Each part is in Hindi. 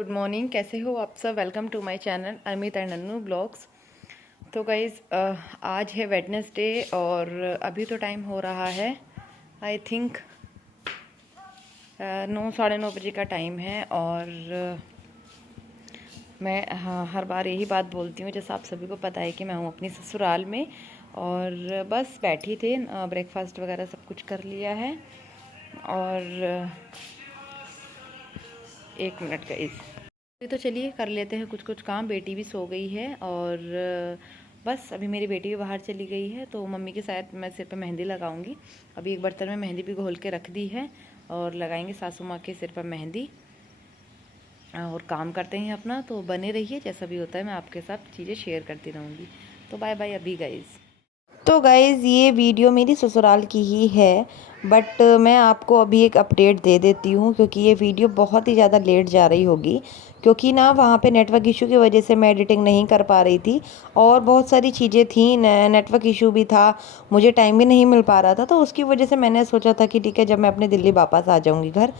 गुड मॉर्निंग, कैसे हो आप सब। Welcome to my channel Amit and Nannu blogs. तो गाइज़ आज है वेडनेसडे और अभी तो टाइम हो रहा है आई थिंक 9 साढ़े 9 बजे का टाइम है। और मैं हर बार यही बात बोलती हूँ, जैसा आप सभी को पता है कि मैं हूँ अपनी ससुराल में और बस बैठी थे, ब्रेकफास्ट वगैरह सब कुछ कर लिया है। और एक मिनट गाइज़, तो चलिए कर लेते हैं कुछ कुछ काम। बेटी भी सो गई है और बस अभी मेरी बेटी भी बाहर चली गई है, तो मम्मी के साथ मैं सिर पे मेहंदी लगाऊंगी। अभी एक बर्तन में मेहंदी भी घोल के रख दी है और लगाएंगे सासू माँ के सिर पर मेहंदी और काम करते हैं अपना। तो बने रहिए, जैसा भी होता है मैं आपके साथ चीज़ें शेयर करती रहूँगी। तो बाय बाय अभी गाइज़। तो गाइज़ ये वीडियो मेरी ससुराल की ही है, बट मैं आपको अभी एक अपडेट दे देती हूँ क्योंकि ये वीडियो बहुत ही ज़्यादा लेट जा रही होगी, क्योंकि ना वहाँ पे नेटवर्क इशू की वजह से मैं एडिटिंग नहीं कर पा रही थी और बहुत सारी चीज़ें थी, नेटवर्क इशू भी था, मुझे टाइम भी नहीं मिल पा रहा था। तो उसकी वजह से मैंने सोचा था कि ठीक है, जब मैं अपने दिल्ली वापस आ जाऊँगी घर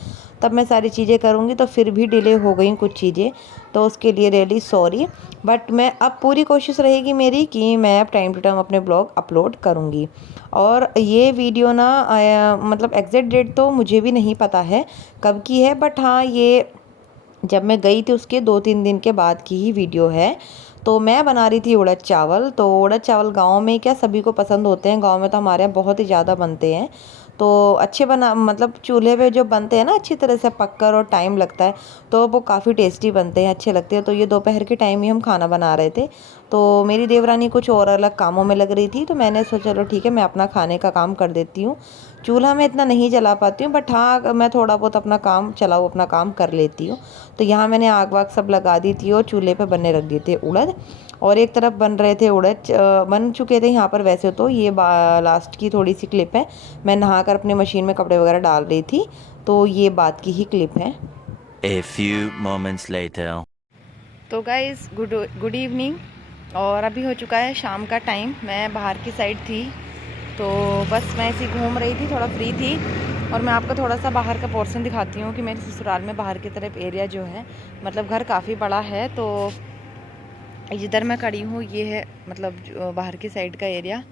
तब मैं सारी चीज़ें करूँगी। तो फिर भी डिले हो गई कुछ चीज़ें, तो उसके लिए रियली सॉरी। बट मैं अब पूरी कोशिश रहेगी मेरी कि मैं अब टाइम टू टाइम अपने ब्लॉग अपलोड करूँगी। और ये वीडियो ना मतलब एग्जैक्ट डेट तो मुझे भी नहीं पता है कब की है, बट हाँ ये जब मैं गई थी उसके 2-3 दिन के बाद की ही वीडियो है। तो मैं बना रही थी उड़द चावल। तो उड़द चावल गांव में क्या सभी को पसंद होते हैं, गांव में तो हमारे यहाँ बहुत ही ज़्यादा बनते हैं। तो अच्छे बना मतलब चूल्हे पे जो बनते हैं ना अच्छी तरह से पककर, और टाइम लगता है तो वो काफ़ी टेस्टी बनते हैं, अच्छे लगते हैं। तो ये दोपहर के टाइम ही हम खाना बना रहे थे, तो मेरी देवरानी कुछ और अलग कामों में लग रही थी, तो मैंने सोचा चलो ठीक है मैं अपना खाने का काम कर देती हूँ। चूल्हा में इतना नहीं जला पाती हूँ, बट हाँ मैं थोड़ा बहुत अपना काम चलाऊँ, अपना काम कर लेती हूँ। तो यहाँ मैंने आग वाग सब लगा दी थी और चूल्हे पे बनने रख दिए थे उड़द, और एक तरफ बन रहे थे उड़द बन चुके थे यहाँ पर। वैसे तो ये लास्ट की थोड़ी सी क्लिप है, मैं नहाकर अपनी मशीन में कपड़े वगैरह डाल रही थी, तो ये बात की ही क्लिप है। A few moments later. तो गाइज़ गुड इवनिंग, और अभी हो चुका है शाम का टाइम। मैं बाहर की साइड थी, तो बस मैं ऐसे घूम रही थी, थोड़ा फ्री थी। और मैं आपको थोड़ा सा बाहर का पोर्शन दिखाती हूँ कि मेरे ससुराल में बाहर की तरफ एरिया जो है, मतलब घर काफ़ी बड़ा है। तो जिधर मैं खड़ी हूँ ये है मतलब जो बाहर की साइड का एरिया,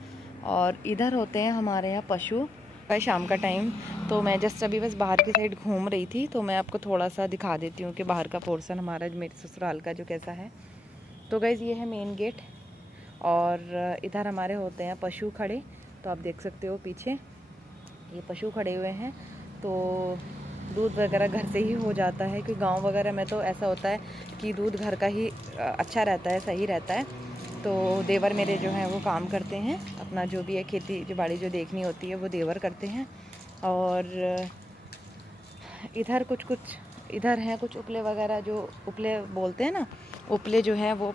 और इधर होते हैं हमारे यहाँ पशु। है शाम का टाइम, तो मैं जस्ट अभी बस बाहर की साइड घूम रही थी, तो मैं आपको थोड़ा सा दिखा देती हूँ कि बाहर का पोर्शन हमारा मेरे ससुराल का जो कैसा है। तो गाइज़ ये है मेन गेट, और इधर हमारे होते हैं पशु खड़े। तो आप देख सकते हो पीछे ये पशु खड़े हुए हैं। तो दूध वगैरह घर से ही हो जाता है, क्योंकि गांव वगैरह में तो ऐसा होता है कि दूध घर का ही अच्छा रहता है, सही रहता है। तो देवर मेरे जो हैं वो काम करते हैं, अपना जो भी है खेती जो बाड़ी जो देखनी होती है वो देवर करते हैं। और इधर कुछ कुछ इधर हैं कुछ उपले वगैरह, जो उपले बोलते हैं ना, उपले जो हैं वो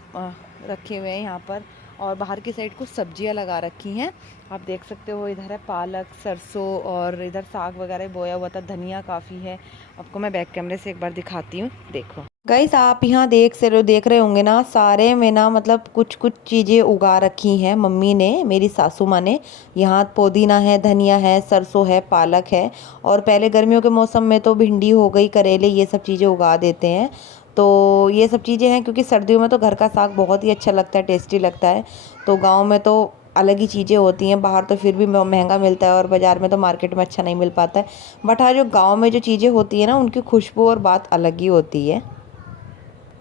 रखे हुए हैं यहाँ पर। और बाहर की साइड कुछ सब्जियां लगा रखी हैं, आप देख सकते हो। इधर है पालक, सरसों, और इधर साग वगैरह बोया हुआ था, धनिया काफ़ी है। आपको मैं बैक कैमरे से एक बार दिखाती हूँ, देखो। गाइस आप यहाँ देख रहे होंगे ना, सारे में ना मतलब कुछ कुछ चीज़ें उगा रखी हैं मम्मी ने, मेरी सासू माँ ने। यहाँ पुदीना है, धनिया है, सरसों है, पालक है, और पहले गर्मियों के मौसम में तो भिंडी हो गई, करेले, ये सब चीज़ें उगा देते हैं। तो ये सब चीज़ें हैं, क्योंकि सर्दियों में तो घर का साग बहुत ही अच्छा लगता है, टेस्टी लगता है। तो गाँव में तो अलग ही चीज़ें होती हैं, बाहर तो फिर भी महंगा मिलता है और बाज़ार में तो मार्केट में अच्छा नहीं मिल पाता है। बट हाँ जो गाँव में जो चीज़ें होती हैं ना, उनकी खुशबू और बात अलग ही होती है।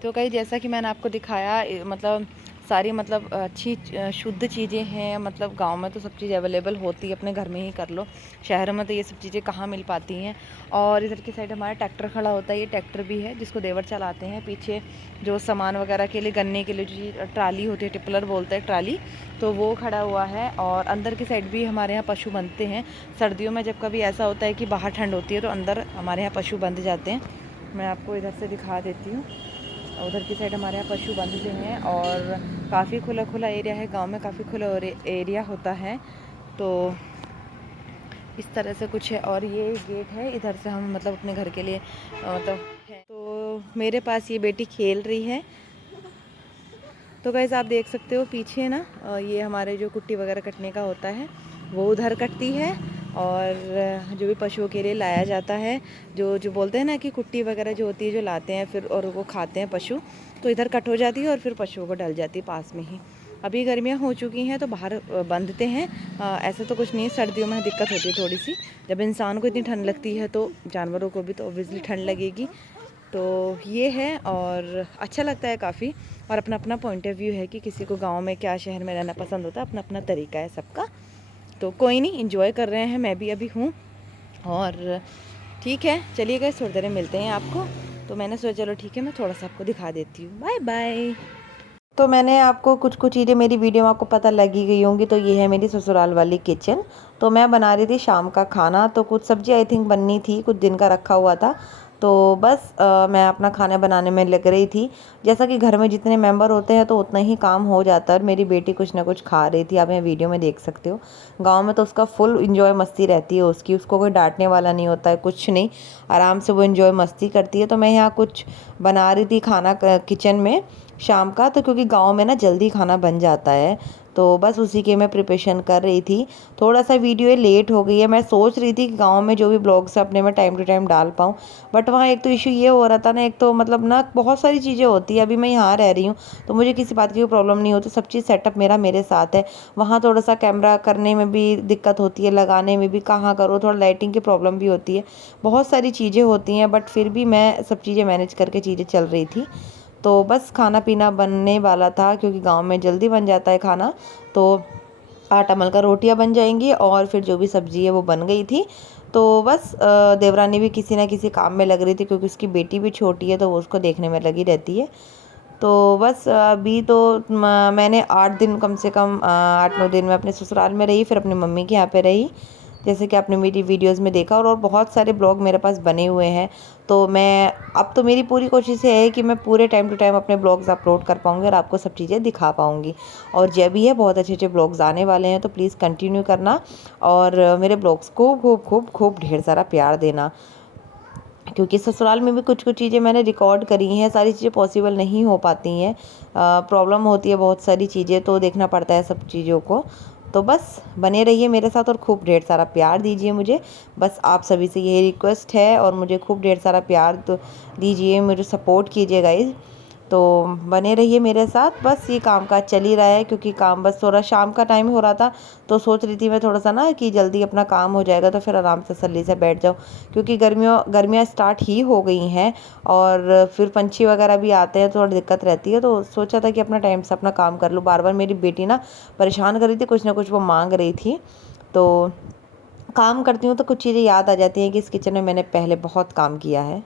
तो कहीं जैसा कि मैंने आपको दिखाया मतलब सारी मतलब अच्छी शुद्ध चीज़ें हैं। मतलब गांव में तो सब चीज़ अवेलेबल होती है, अपने घर में ही कर लो। शहरों में तो ये सब चीज़ें कहाँ मिल पाती हैं। और इधर की साइड हमारा ट्रैक्टर खड़ा होता है, ये ट्रैक्टर भी है जिसको देवर चलाते हैं। पीछे जो सामान वगैरह के लिए, गन्ने के लिए जो ट्राली होती है, टिपलर बोलते हैं ट्राली, तो वो खड़ा हुआ है। और अंदर की साइड भी हमारे यहाँ पशु बंधते हैं। सर्दियों में जब कभी ऐसा होता है कि बाहर ठंड होती है, तो अंदर हमारे यहाँ पशु बंध जाते हैं। मैं आपको इधर से दिखा देती हूँ, उधर की साइड हमारे यहाँ पशु बंधते हैं। और काफ़ी खुला खुला एरिया है, गांव में काफ़ी खुला एरिया होता है। तो इस तरह से कुछ है। और ये गेट है, इधर से हम मतलब अपने घर के लिए मतलब है। तो मेरे पास ये बेटी खेल रही है। तो गाइस आप देख सकते हो पीछे ना, ये हमारे जो कुट्टी वगैरह कटने का होता है वो उधर कटती है। और जो भी पशुओं के लिए लाया जाता है, जो जो बोलते हैं ना कि कुट्टी वगैरह जो होती है जो लाते हैं फिर और वो खाते हैं पशु, तो इधर कट हो जाती है और फिर पशुओं को डल जाती है पास में ही। अभी गर्मियाँ हो चुकी हैं तो बाहर बंधते हैं। ऐसा तो कुछ नहीं, सर्दियों में दिक्कत होती है थोड़ी सी। जब इंसान को इतनी ठंड लगती है तो जानवरों को भी तो ऑब्वियसली ठंड लगेगी। तो ये है, और अच्छा लगता है काफ़ी। और अपना अपना पॉइंट ऑफ व्यू है कि किसी को गांव में क्या शहर में रहना पसंद होता है, अपना अपना तरीका है सबका। तो कोई नहीं, इंजॉय कर रहे हैं, मैं भी अभी हूँ। और ठीक है, चलिए गाइस, थोड़ी देर में मिलते हैं आपको। तो मैंने सोचा चलो ठीक है, मैं थोड़ा सा आपको दिखा देती हूँ। Bye bye. तो मैंने आपको कुछ कुछ चीज़ें, मेरी वीडियो में आपको पता लगी गई होंगी। तो ये है मेरी ससुराल वाली किचन। तो मैं बना रही थी शाम का खाना। तो कुछ सब्जी आई थिंक बननी थी, कुछ दिन का रखा हुआ था। तो बस मैं अपना खाना बनाने में लग रही थी। जैसा कि घर में जितने मेंबर होते हैं तो उतना ही काम हो जाता है। और मेरी बेटी कुछ ना कुछ खा रही थी, आप यहाँ वीडियो में देख सकते हो। गांव में तो उसका फुल इंजॉय मस्ती रहती है उसकी, उसको कोई डांटने वाला नहीं होता है, कुछ नहीं, आराम से वो इंजॉय मस्ती करती है। तो मैं यहाँ कुछ बना रही थी खाना किचन में शाम का। तो क्योंकि गांव में ना जल्दी खाना बन जाता है, तो बस उसी के मैं प्रिपरेशन कर रही थी। थोड़ा सा वीडियो ये लेट हो गई है। मैं सोच रही थी कि गांव में जो भी ब्लॉग्स अपने मैं टाइम टू टाइम डाल पाऊँ, बट वहाँ एक तो इशू ये हो रहा था ना, एक तो मतलब ना बहुत सारी चीज़ें होती है। अभी मैं यहाँ रह रही हूँ तो मुझे किसी बात की प्रॉब्लम नहीं होती, सब चीज़ सेटअप मेरे साथ है। वहाँ थोड़ा सा कैमरा करने में भी दिक्कत होती है, लगाने में भी कहाँ करो, थोड़ा लाइटिंग की प्रॉब्लम भी होती है, बहुत सारी चीज़ें होती हैं। बट फिर भी मैं सब चीज़ें मैनेज करके चीज़ें चल रही थी। तो बस खाना पीना बनने वाला था, क्योंकि गांव में जल्दी बन जाता है खाना। तो आटा मल कर रोटियां बन जाएंगी और फिर जो भी सब्ज़ी है वो बन गई थी। तो बस देवरानी भी किसी ना किसी काम में लग रही थी, क्योंकि उसकी बेटी भी छोटी है तो वो उसको देखने में लगी रहती है। तो बस अभी तो मैंने 8 दिन, कम से कम 8-9 दिन में अपने ससुराल में रही, फिर अपनी मम्मी के यहाँ पे रही, जैसे कि आपने मेरी वीडियोस में देखा। और बहुत सारे ब्लॉग मेरे पास बने हुए हैं। तो मैं अब तो मेरी पूरी कोशिश ये है कि मैं पूरे टाइम टू टाइम अपने ब्लॉग्स अपलोड कर पाऊँगी और आपको सब चीज़ें दिखा पाऊँगी। और जब भी है, बहुत अच्छे अच्छे ब्लॉग्स आने वाले हैं, तो प्लीज़ कंटिन्यू करना और मेरे ब्लॉग्स को खूब खूब खूब ढेर सारा प्यार देना। क्योंकि ससुराल में भी कुछ कुछ चीज़ें मैंने रिकॉर्ड करी हैं, सारी चीज़ें पॉसिबल नहीं हो पाती हैं, प्रॉब्लम होती है बहुत सारी चीज़ें, तो देखना पड़ता है सब चीज़ों को। तो बस बने रहिए मेरे साथ और खूब ढेर सारा प्यार दीजिए मुझे। बस आप सभी से यही रिक्वेस्ट है, और मुझे खूब ढेर सारा प्यार तो दीजिए, मुझे सपोर्ट कीजिए गाइज। तो बने रहिए मेरे साथ। बस ये काम काज चल ही रहा है, क्योंकि काम बस थोड़ा शाम का टाइम हो रहा था, तो सोच रही थी मैं थोड़ा सा ना कि जल्दी अपना काम हो जाएगा तो फिर आराम से तसल्ली से बैठ जाऊँ, क्योंकि गर्मियाँ स्टार्ट ही हो गई हैं और फिर पंछी वगैरह भी आते हैं तो थोड़ी दिक्कत रहती है। तो सोचा था कि अपना टाइम से अपना काम कर लूँ। बार बार मेरी बेटी ना परेशान कर रही थी, कुछ ना कुछ वो मांग रही थी। तो काम करती हूँ तो कुछ चीज़ें याद आ जाती हैं कि इस किचन में मैंने पहले बहुत काम किया है।